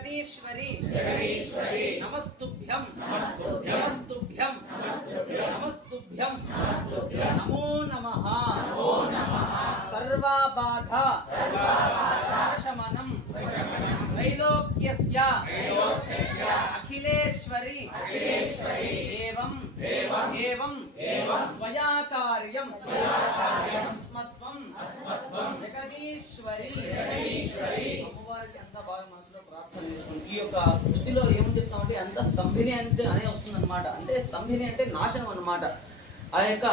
जगदीश्वरी नमस्तुभ्यं नमस्तुभ्यं नमो नमः सर्वाबाधा शमनं त्रैलोक्यस्य अखिलेश्वरी एवं त्वया कार्यं अस्मत्वं జగదీశ్వరి అమ్మవారికి అంత బాగా మనసులో ప్రార్థన చేసుకుని ఈ యొక్క స్థుతిలో ఏం చెప్తామంటే అంత స్తంభిని అంటే అనే వస్తుంది అనమాట. అంటే స్తంభిని అంటే నాశనం అన్నమాట. ఆ యొక్క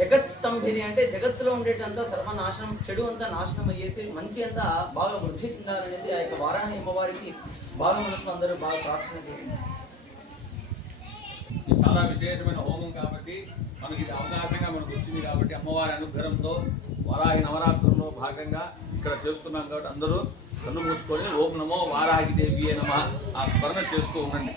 జగత్ స్తంభిని అంటే జగత్తులో ఉండేటంతా సర్వనాశనం, చెడు అంతా నాశనం అయ్యేసి మంచి అంతా బాగా వృద్ధి చెందాలనేసి ఆ యొక్క వారాహి అమ్మవారికి బాగా మనసులో అందరూ బాగా ప్రార్థన చేసింది. చాలా విశేషమైన హోమం కాబట్టి మనకి ఇది అవకాశంగా మనకు వచ్చింది కాబట్టి అమ్మవారి అనుగ్రహంతో వారాహి నవరాత్రుల్లో భాగంగా ఇక్కడ చేస్తున్నాం కాబట్టి అందరూ కన్ను మూసుకొని ఓం నమో వారాహి దేవి నమ ఆ స్మరణ చేస్తూ ఉండండి.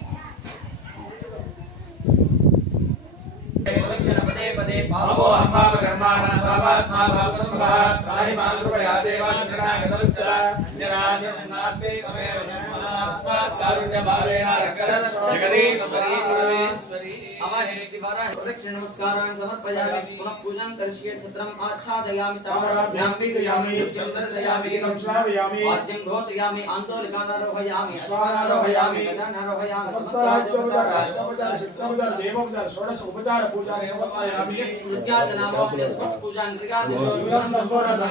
प्रदक्षिण नमस्कारान् समर्पयामि पुनः पूजां करिष्ये छत्रम् आच्छादयामि चामराभ्यां वीक्षयामि दर्शयामि नमस्कारयामि वाद्यं घोषयामि आन्दोलिकानारोहयामि अश्वानारोहयामि गदानारोहयामि समस्तोपचार देवोपचार षोडश उपचार पूजा समर्पयामि स्मृत्याजनामोपचार पूजां क्रियादिशोर्गं संपूर्णं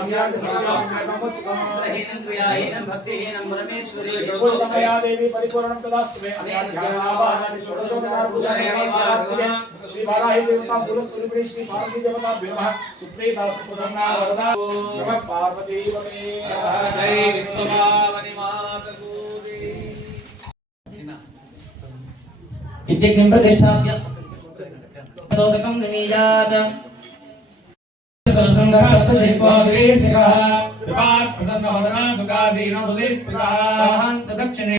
क्रियाहीनं भक्तिहीनं परमेश्वरी या देवी परिपूर्णं तदास्तु मे अनेकानि षोडशोपचार पूजा श्री वाराही देवता पुरस्वरूपिणी श्री पार्वती देवता विमह सुप्रीता सुप्रसन्ना वरदा नमः पार्वती वमे जय विश्वभावनि माता गौरी इत्यग्निं प्रतिष्ठाप्य तोदकं निनीयात तस्मङ्गः सप्तदीपो वीर्यकः विपाक प्रसन्नवदना सुखासीनो सुदेस्पितः साहान्त दक्षिणे